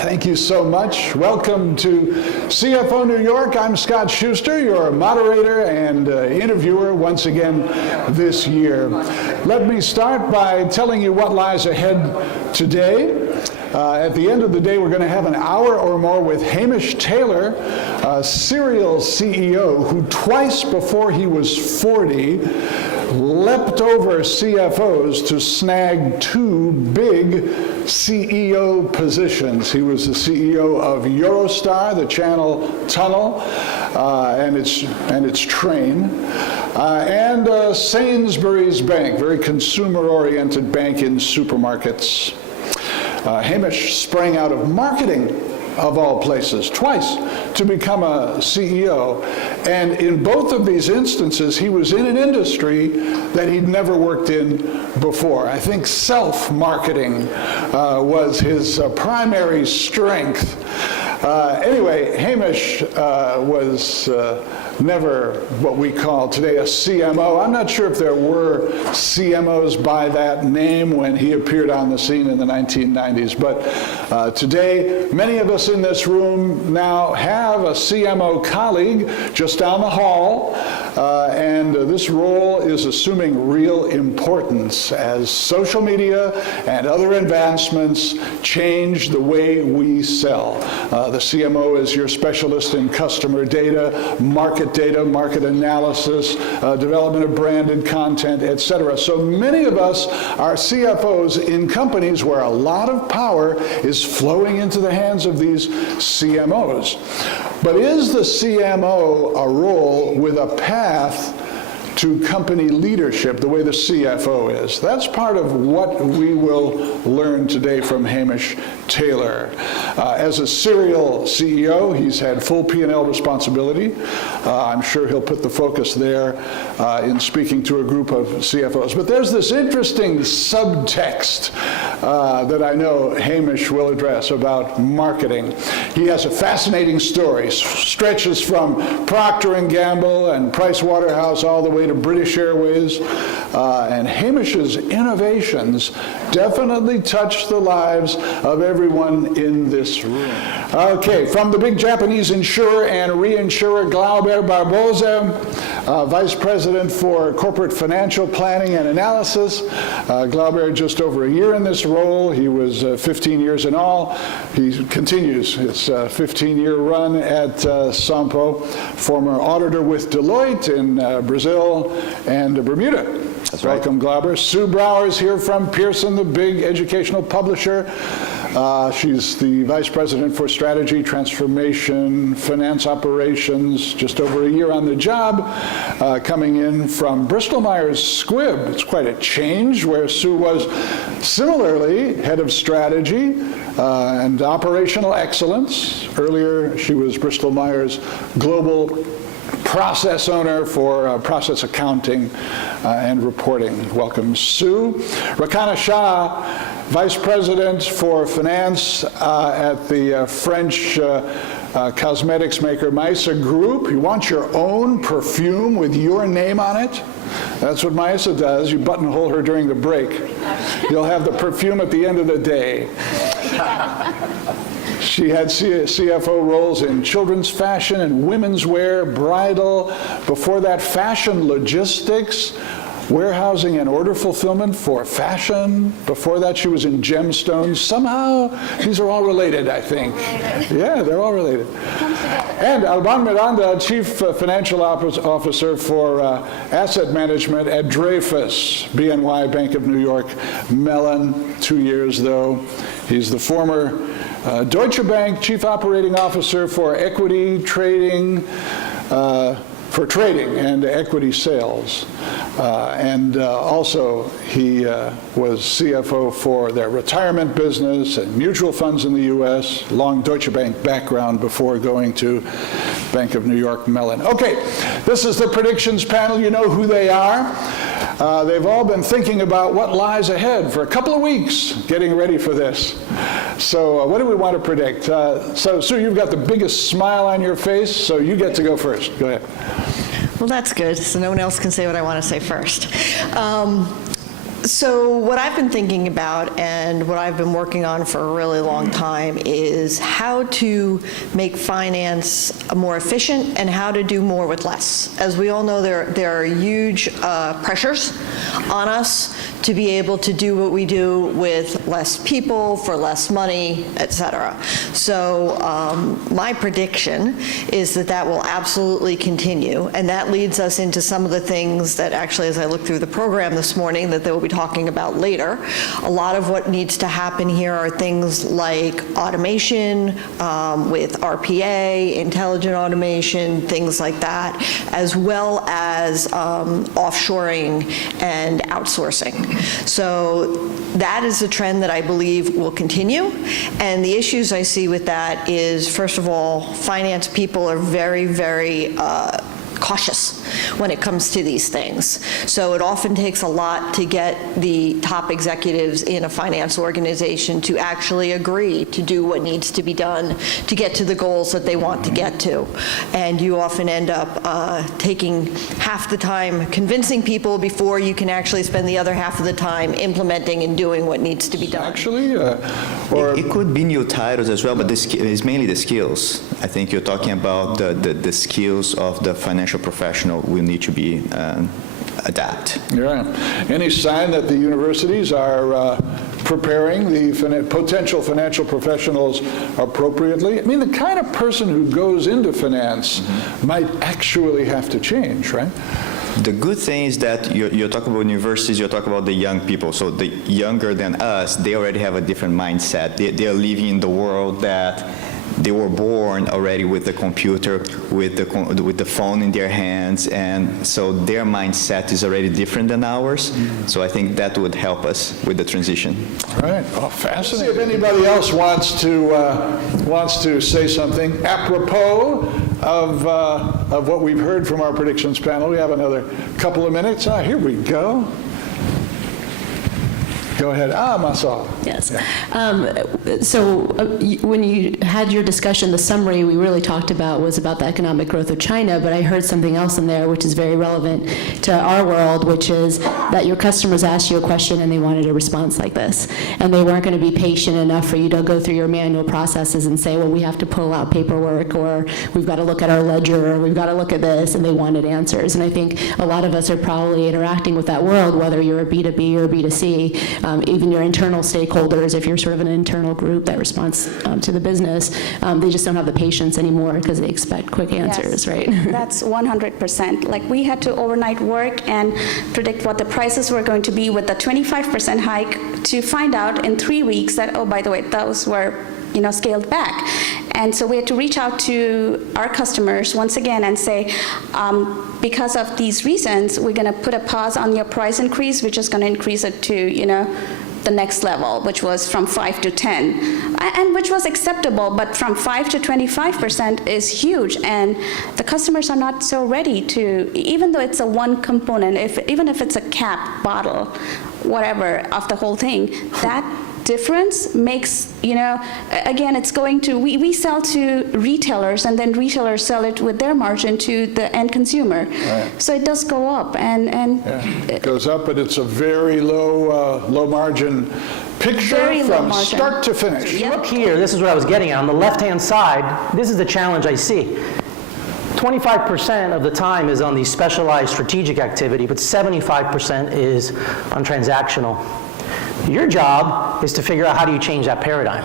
Thank you so much. Welcome to CFO New York. I'm Scott Schuster, your moderator and interviewer once again this year. Let me start by telling you what lies ahead today. At the end of the day, we're going to have an hour or more with Hamish Taylor, a serial CEO who twice before he was 40 leapt over CFOs to snag two big CEO positions. He was the CEO of Eurostar, the Channel Tunnel, and its train, and Sainsbury's Bank, very consumer-oriented bank in supermarkets. Hamish sprang out of marketing, of all places, twice to become a CEO. And in both of these instances, he was in an industry that he'd never worked in before. I think self-marketing was his primary strength. Anyway, Hamish was never what we call today a CMO. I'm not sure if there were CMOs by that name when he appeared on the scene in the 1990s, but today many of us in this room now have a CMO colleague just down the hall, and this role is assuming real importance as social media and other advancements change the way we sell. The CMO is your specialist in customer data, market analysis, development of branded content, etc. So many of us are CFOs in companies where a lot of power is flowing into the hands of these CMOs. But is the CMO a role with a path to company leadership the way the CFO is? That's part of what we will learn today from Hamish Taylor. As a serial CEO, he's had full P&L responsibility. I'm sure he'll put the focus there in speaking to a group of CFOs. But there's this interesting subtext that I know Hamish will address about marketing. He has a fascinating story, stretches from Procter & Gamble and Price Waterhouse all the way to British Airways, and Hamish's innovations definitely touch the lives of everyone in this room. Okay, from the big Japanese insurer and reinsurer Glauber Barbosa, Vice President for Corporate Financial Planning and Analysis. Glauber just over a year in this role. He was 15 years in all. He continues his 15-year run at Sampo, former auditor with Deloitte in Brazil and Bermuda. That's right. Welcome, Glauber. Sue Brower is here from Pearson, the big educational publisher. She's the Vice President for Strategy, Transformation, Finance Operations, just over a year on the job, coming in from Bristol-Myers Squibb. It's quite a change, where Sue was similarly head of strategy and operational excellence. Earlier, she was Bristol-Myers Global process owner for process accounting and reporting. Welcome, Sue. Rakana Shah, Vice President for Finance at the French cosmetics maker Maïssa Group. You want your own perfume with your name on it? That's what Maïssa does. You buttonhole her during the break. You'll have the perfume at the end of the day. She had CFO roles in children's fashion and women's wear, bridal. Before that, fashion logistics, warehousing and order fulfillment for fashion. Before that, she was in gemstones. Somehow, these are all related, I think. Yeah, they're all related. And Alban Miranda, Chief Financial Officer for Asset Management at Dreyfus, BNY, Bank of New York, Mellon, 2 years though. He's the former Deutsche Bank Chief Operating Officer for equity trading, for trading and equity sales. And also he was CFO for their retirement business and mutual funds in the U.S., long Deutsche Bank background before going to Bank of New York Mellon. Okay, this is the predictions panel. You know who they are. They've all been thinking about what lies ahead for a couple of weeks, getting ready for this. So what do we want to predict? So Sue, you've got the biggest smile on your face, so you get to go first. Go ahead. Well, that's good, so no one else can say what I want to say first. So what I've been thinking about and what I've been working on for a really long time is how to make finance more efficient and how to do more with less. As we all know, there are huge pressures on us to be able to do what we do with less people, for less money, et cetera. So my prediction is that that will absolutely continue, and that leads us into some of the things that actually, as I look through the program this morning, that they will be talking about later. A lot of what needs to happen here are things like automation with RPA, intelligent automation, things like that, as well as offshoring and outsourcing. So that is a trend that I believe will continue. And the issues I see with that is, first of all, finance people are very, very cautious when it comes to these things. So it often takes a lot to get the top executives in a finance organization to actually agree to do what needs to be done to get to the goals that they want to get to. And you often end up taking half the time convincing people before you can actually spend the other half of the time implementing and doing what needs to be done. Actually, it could be new titles as well, but it's mainly the skills. I think you're talking about the skills of the financial professional will need to be adapt. yeah. Any sign that the universities are preparing the potential financial professionals appropriately? I mean, the kind of person who goes into finance might actually have to change, right? The good thing is that you're talking about universities, you're talking about the young people. So the younger than us, they already have a different mindset. They're living in the world that they were born already with the computer, with the phone in their hands, and so their mindset is already different than ours. So I think that would help us with the transition. All right. Well, fascinating. If anybody else wants to say something apropos of what we've heard from our predictions panel, we have another couple of minutes. Here we go. Go ahead. Masal. Yes. When you had your discussion, the summary we really talked about was about the economic growth of China, but I heard something else in there which is very relevant to our world, which is that your customers asked you a question and they wanted a response like this. And they weren't going to be patient enough for you to go through your manual processes and say, well, we have to pull out paperwork, or we've got to look at our ledger, or we've got to look at this, and they wanted answers. And I think a lot of us are probably interacting with that world, whether you're a B2B or a B2C. Even your internal stakeholders, if you're sort of an internal group that responds to the business, they just don't have the patience anymore because they expect quick answers, yes, right? That's 100%. Like, we had to overnight work and predict what the prices were going to be with the 25% hike to find out in 3 weeks that, oh, by the way, those were scaled back. And so we had to reach out to our customers once again and say, because of these reasons, we're going to put a pause on your price increase. We're just going to increase it to, the next level, which was from 5 to 10, and which was acceptable, but from 5 to 25% is huge, and the customers are not so ready to, even though it's a one component, even if it's a cap bottle, whatever, of the whole thing, that difference makes, again, it's going to, we sell to retailers, and then retailers sell it with their margin to the end consumer. Right. So it does go up, and it goes up, but it's a very low margin picture from start to finish. Yep. Look here, this is what I was getting at. On the left-hand side, this is the challenge I see. 25% of the time is on the specialized strategic activity, but 75% is on transactional. Your job is to figure out how do you change that paradigm.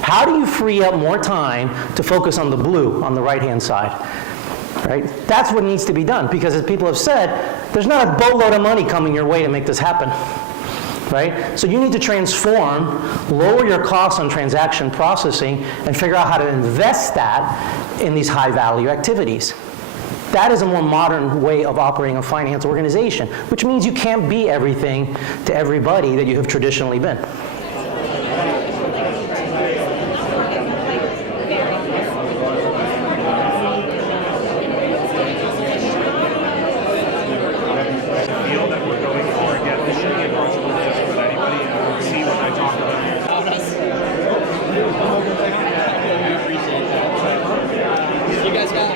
How do you free up more time to focus on the blue on the right-hand side? Right? That's what needs to be done, because as people have said, there's not a boatload of money coming your way to make this happen. Right? So you need to transform, lower your costs on transaction processing, and figure out how to invest that in these high-value activities. That is a more modern way of operating a finance organization, which means you can't be everything to everybody that you have traditionally been. You guys got